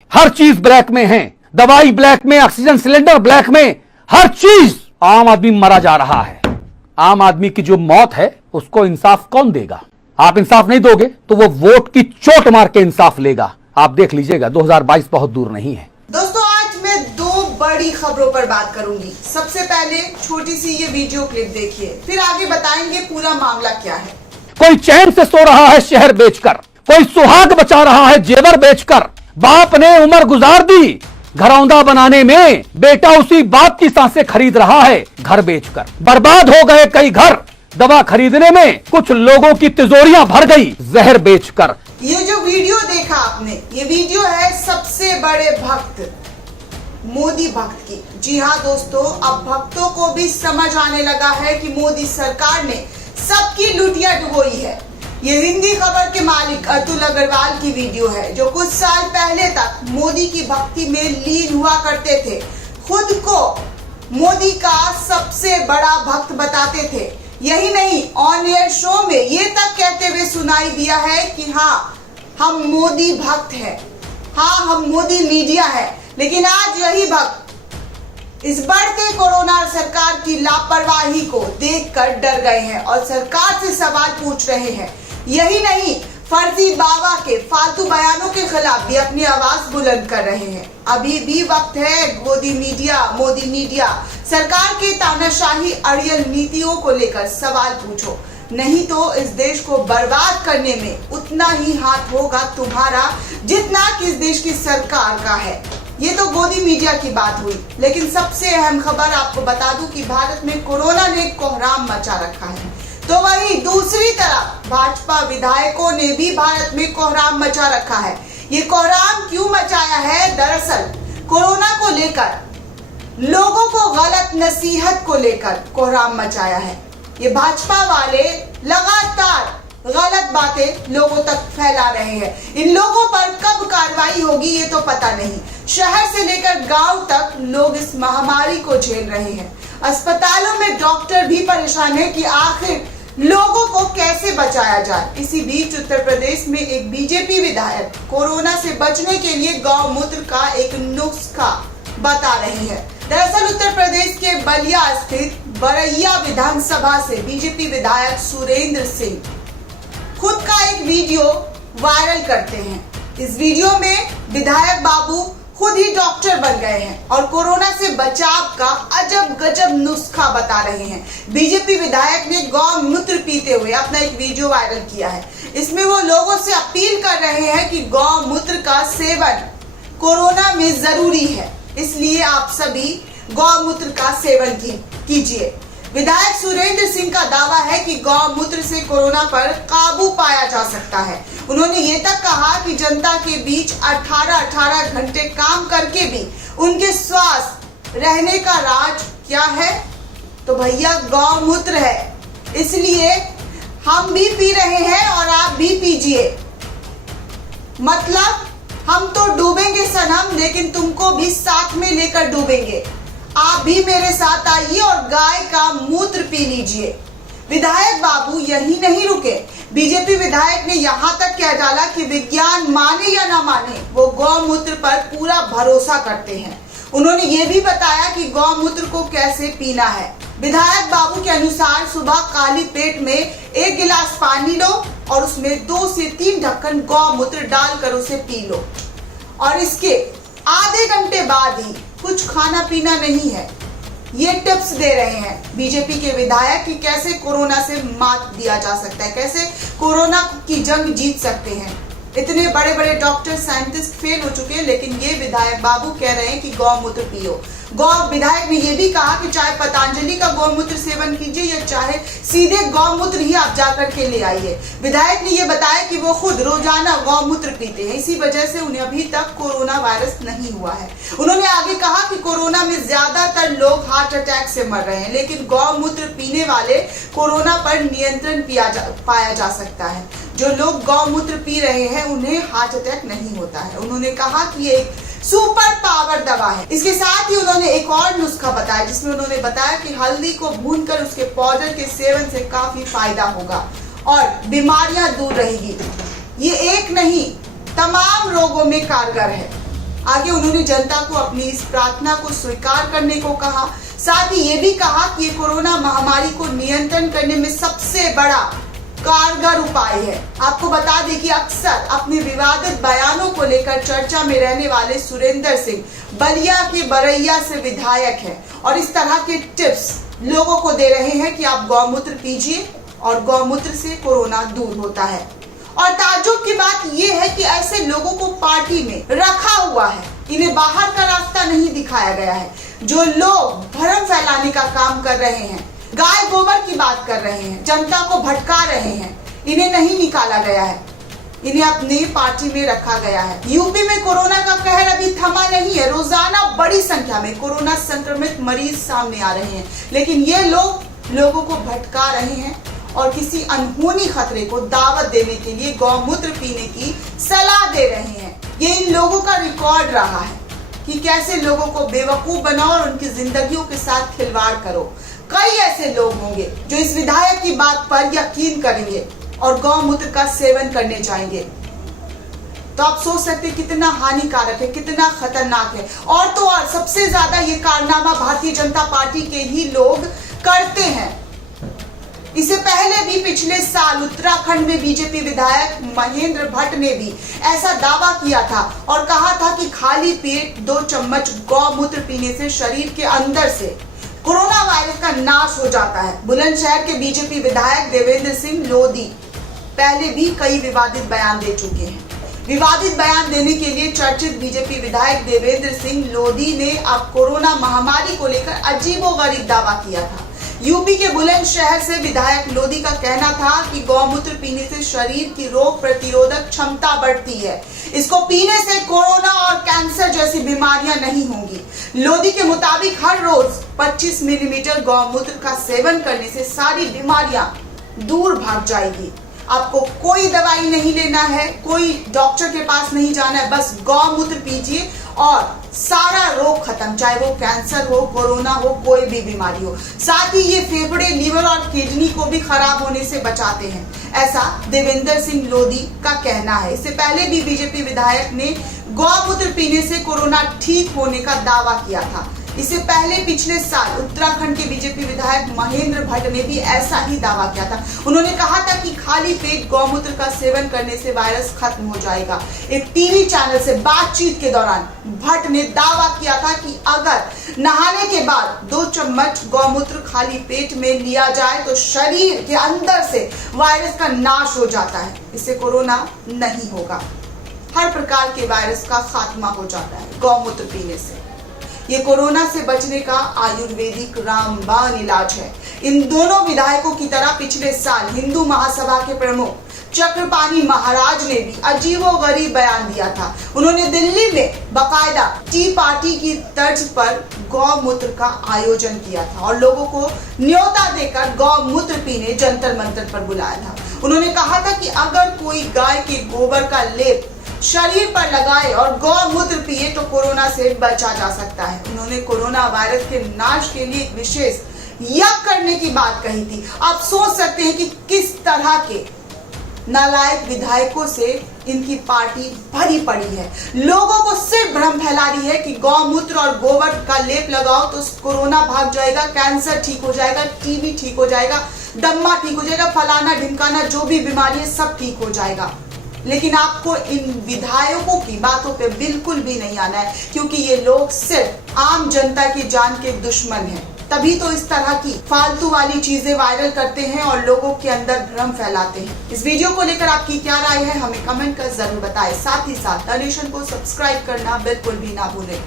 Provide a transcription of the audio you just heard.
हर चीज ब्लैक में है, दवाई ब्लैक में, ऑक्सीजन सिलेंडर ब्लैक में, हर चीज। आम आदमी मरा जा रहा है। आम आदमी की जो मौत है उसको इंसाफ कौन देगा? आप इंसाफ नहीं दोगे तो वो वोट की चोट मार के इंसाफ लेगा। आप देख लीजिएगा 2022 बहुत दूर नहीं है। दोस्तों, आज मैं दो बड़ी खबरों पर बात करूंगी। सबसे पहले छोटी सी ये वीडियो क्लिप देखिए, फिर आगे बताएंगे पूरा मामला क्या है। कोई चैन से सो रहा है शहर बेचकर, कोई सुहाग बचा रहा है जेवर बेचकर। बाप ने उम्र गुजार दी घरौंदा बनाने में, बेटा उसी बाप की सांसें खरीद रहा है घर बेचकर। बर्बाद हो गए कई घर दवा खरीदने में, कुछ लोगों की तिजोरियां भर गई जहर बेचकर। ये जो वीडियो देखा आपने, ये वीडियो है सबसे बड़े भक्त मोदी भक्त की। जी हाँ दोस्तों, अब भक्तों को भी समझ आने लगा है कि मोदी सरकार ने सबकी लुटिया डुबोई है। ये हिंदी खबर के मालिक अतुल अग्रवाल की वीडियो है, जो कुछ साल पहले तक मोदी की भक्ति में लीन हुआ करते थे। खुद को मोदी का सबसे बड़ा भक्त बताते थे। यही नहीं, ऑन एयर शो में ये तक कहते हुए सुनाई दिया है कि हाँ हम मोदी भक्त हैं, हाँ हम मोदी मीडिया है। लेकिन आज यही भक्त इस बढ़ते कोरोना सरकार की लापरवाही को देखकर डर गए हैं और सरकार से सवाल पूछ रहे हैं। यही नहीं, फर्जी बाबा के फालतू बयानों के खिलाफ भी अपनी आवाज बुलंद कर रहे हैं। अभी भी वक्त है मोदी मीडिया सरकार के तानाशाही अड़ियल नीतियों को लेकर सवाल पूछो, नहीं तो इस देश को बर्बाद करने में उतना ही हाथ होगा तुम्हारा जितना कि इस देश की सरकार का है। ये तो मोदी मीडिया की बात हुई, लेकिन सबसे अहम खबर आपको बता दूं कि भारत में कोरोना ने कोहराम मचा रखा है। तो वहीं दूसरी तरफ भाजपा विधायकों ने भी भारत में कोहराम मचा रखा है। ये कोहराम क्यों मचाया है? दरअसल कोरोना को लेकर, लोगों को गलत नसीहत को लेकर कोहराम मचाया है। ये भाजपा वाले लगातार गलत बातें लोगों तक फैला रहे हैं। इन लोगों पर कब कार्रवाई होगी ये तो पता नहीं। शहर से लेकर गांव तक लोग इस महामारी को झेल रहे हैं। अस्पतालों में डॉक्टर भी परेशान है कि आखिर लोगों को कैसे बचाया जाए। इसी बीच उत्तर प्रदेश में एक बीजेपी विधायक कोरोना से बचने के लिए गौमूत्र का एक नुस्खा बता रहे हैं। दरअसल उत्तर प्रदेश के बलिया स्थित बरैया विधानसभा से बीजेपी विधायक सुरेंद्र सिंह खुद का एक वीडियो वायरल करते हैं। इस वीडियो में विधायक बाबू खुद ही डॉक्टर बन गए हैं और कोरोना से बचाव का अजब गजब नुस्खा बता रहे हैं। बीजेपी विधायक ने गौमूत्र पीते हुए अपना एक वीडियो वायरल किया है। इसमें वो लोगों से अपील कर रहे हैं कि गौमूत्र का सेवन कोरोना में जरूरी है, इसलिए आप सभी गौमूत्र का सेवन कीजिए। विधायक सुरेंद्र सिंह का दावा है कि गौमूत्र से कोरोना पर काबू पाया जा सकता है। उन्होंने ये तक कहा कि जनता के बीच 18-18 घंटे काम करके भी उनके स्वस्थ रहने का राज क्या है? तो भैया गौमूत्र है, इसलिए हम भी पी रहे हैं और आप भी पीजिए। मतलब हम तो डूबेंगे सनम, लेकिन तुमको भी साथ में लेकर डूबेंगे। आप भी मेरे साथ आइए और गाय का मूत्र पी लीजिए। विधायक बाबू यही नहीं रुके। बीजेपी विधायक ने यहाँ तक कह डाला कि विज्ञान माने या ना माने, वो गौमूत्र पर पूरा भरोसा करते हैं। उन्होंने ये भी बताया कि गौमूत्र को कैसे पीना है। विधायक बाबू के अनुसार सुबह खाली पेट में 1 गिलास पानी लो और उसमें 2 से 3 ढक्कन गौमूत्र डालकर उसे पी लो, और इसके आधे घंटे बाद ही कुछ खाना पीना नहीं है। ये टिप्स दे रहे हैं बीजेपी के विधायक कि कैसे कोरोना से मात दिया जा सकता है, कैसे कोरोना की जंग जीत सकते हैं। इतने बड़े बड़े डॉक्टर साइंटिस्ट फेल हो चुके हैं, लेकिन ये विधायक बाबू कह रहे हैं कि गौमूत्र पियो। विधायक ने यह भी कहा कि चाहे पतंजलि का गौमूत्र सेवन कीजिए या चाहे सीधे गौमूत्र ही आप जाकर के ले आइए। विधायक ने यह बताया कि वो खुद रोजाना गौमूत्र पीते हैं, इसी वजह से उन्हें अभी तक कोरोना वायरस नहीं हुआ है। उन्होंने आगे कहा कि कोरोना में ज्यादातर लोग हार्ट अटैक से मर रहे हैं, लेकिन गौमूत्र पीने वाले कोरोना पर नियंत्रण पाया जा सकता है। जो लोग गौमूत्र पी रहे हैं उन्हें हार्ट अटैक नहीं होता है। उन्होंने कहा कि ये एक सुपर पावर दवा है। इसके साथ ही उन्होंने एक और नुस्खा बताया, जिसमें उन्होंने बताया कि हल्दी को भूनकर उसके पाउडर के सेवन से काफी फायदा होगा और बीमारियां दूर रहेगी। ये एक नहीं, तमाम रोगों में कारगर है। आगे उन्होंने जनता को अपनी इस प्रार्थना को स्वीकार करने को कहा। साथ ही ये भी कहा कि ये कोरोना महामारी को नियंत्रण करने में सबसे बड़ा कारगर उपाय है। आपको बता दें कि अक्सर अपने विवादित बयानों को लेकर चर्चा में रहने वाले सुरेंद्र सिंह बलिया के बरैया से विधायक हैं और इस तरह के टिप्स लोगों को दे रहे हैं कि आप गौमूत्र पीजिए और गौमूत्र से कोरोना दूर होता है। और ताज्जुब की बात यह है कि ऐसे लोगों को पार्टी में रखा हुआ है, इन्हें बाहर का रास्ता नहीं दिखाया गया है। जो लोग भ्रम फैलाने का काम कर रहे हैं, गाय गोबर की बात कर रहे हैं, जनता को भटका रहे हैं, इन्हें नहीं निकाला गया है, इन्हें अपनी पार्टी में रखा गया है। यूपी में कोरोना का कहर अभी थमा नहीं है। रोजाना बड़ी संख्या में कोरोना संक्रमित मरीज सामने आ रहे हैं, लेकिन ये लोग लोगों को भटका रहे हैं और किसी अनहोनी खतरे को दावत देने के लिए गौमूत्र पीने की सलाह दे रहे हैं। ये इन लोगों का रिकॉर्ड रहा है कि कैसे लोगों को बेवकूफ बनाओ और उनकी जिंदगियों के साथ खिलवाड़ करो। कई ऐसे लोग होंगे जो इस विधायक की बात पर यकीन करेंगे और गौमूत्र का सेवन करने जाएंगे। तो आप सोच सकते हैं कितना हानिकारक है, कितना खतरनाक है। और तो और सबसे ज्यादा ये कारनामा भारतीय जनता पार्टी के ही लोग करते हैं। इससे पहले भी पिछले साल उत्तराखंड में बीजेपी विधायक महेंद्र भट्ट ने भी ऐसा दावा किया था और कहा था कि खाली पेट 2 चम्मच गौमूत्र पीने से शरीर के अंदर से कोरोना वायरस का नाश हो जाता है। बुलंदशहर के बीजेपी विधायक देवेंद्र सिंह लोधी पहले भी कई विवादित बयान दे चुके हैं। विवादित बयान देने के लिए चर्चित बीजेपी विधायक देवेंद्र सिंह लोधी ने अब कोरोना महामारी को लेकर अजीबोगरीब दावा किया था। यूपी के बुलंदशहर से विधायक लोधी का कहना था कि गौमूत्र पीने से शरीर की रोग प्रतिरोधक क्षमता बढ़ती है। इसको पीने से कोरोना और कैंसर जैसी बीमारियां नहीं होंगी। लोधी के मुताबिक हर रोज 25 मिलीलीटर गौमूत्र का सेवन करने से सारी बीमारियां दूर भाग जाएगी। आपको कोई दवाई नहीं लेना है, कोई डॉक्टर के पास नहीं जाना है, बस गौमूत्र पीजिए और सारा रोग खत्म, चाहे वो कैंसर हो, कोरोना हो, कोई भी बीमारी हो। साथ ही ये फेफड़े, लीवर और किडनी को भी खराब होने से बचाते हैं, ऐसा देवेंद्र सिंह लोधी का कहना है। इससे पहले भी बीजेपी विधायक ने गौमूत्र पीने से कोरोना ठीक होने का दावा किया था। इससे पहले पिछले साल उत्तराखंड के बीजेपी विधायक महेंद्र भट्ट ने भी ऐसा ही दावा किया था। उन्होंने कहा था कि खाली पेट गौमूत्र का सेवन करने से वायरस खत्म हो जाएगा। एक टीवी चैनल से बातचीत के दौरान भट्ट ने दावा किया था कि अगर नहाने के बाद 2 चम्मच गौमूत्र खाली पेट में लिया जाए तो शरीर के अंदर से वायरस का नाश हो जाता है, इससे कोरोना नहीं होगा। हर प्रकार के वायरस का खात्मा हो जाता है गौमूत्र पीने से। ये कोरोना से बचने का आयुर्वेदिक रामबाण इलाज है। इन दोनों विधायकों की तरह पिछले साल हिंदू महासभा के प्रमुख चक्रपाणी महाराज ने भी अजीबोगरीब बयान दिया था। उन्होंने दिल्ली में बाकायदा टी पार्टी की तर्ज पर गौमूत्र का आयोजन किया था और लोगों को न्योता देकर गौमूत्र पीने जंतर मंतर पर बुलाया था। उन्होंने कहा था कि अगर कोई गाय के गोबर का लेप शरीर पर लगाए और गौमूत्र पिए तो कोरोना से बचा जा सकता है। उन्होंने कोरोना वायरस के नाश के लिए एक विशेष यज्ञ करने की बात कही थी। आप सोच सकते हैं कि किस तरह के नालायक विधायकों से इनकी पार्टी भरी पड़ी है। लोगों को सिर्फ भ्रम फैला रही है कि गौमूत्र और गोबर का लेप लगाओ तो कोरोना भाग जाएगा, कैंसर ठीक हो जाएगा, टीबी ठीक हो जाएगा, दम्मा ठीक हो जाएगा, फलाना ढिमकाना जो भी बीमारी है सब ठीक हो जाएगा। लेकिन आपको इन विधायकों की बातों पे बिल्कुल भी नहीं आना है, क्योंकि ये लोग सिर्फ आम जनता की जान के दुश्मन हैं। तभी तो इस तरह की फालतू वाली चीजें वायरल करते हैं और लोगों के अंदर भ्रम फैलाते हैं। इस वीडियो को लेकर आपकी क्या राय है हमें कमेंट कर जरूर बताएं। साथ ही साथ द नेशन को सब्सक्राइब करना बिल्कुल भी ना भूलें।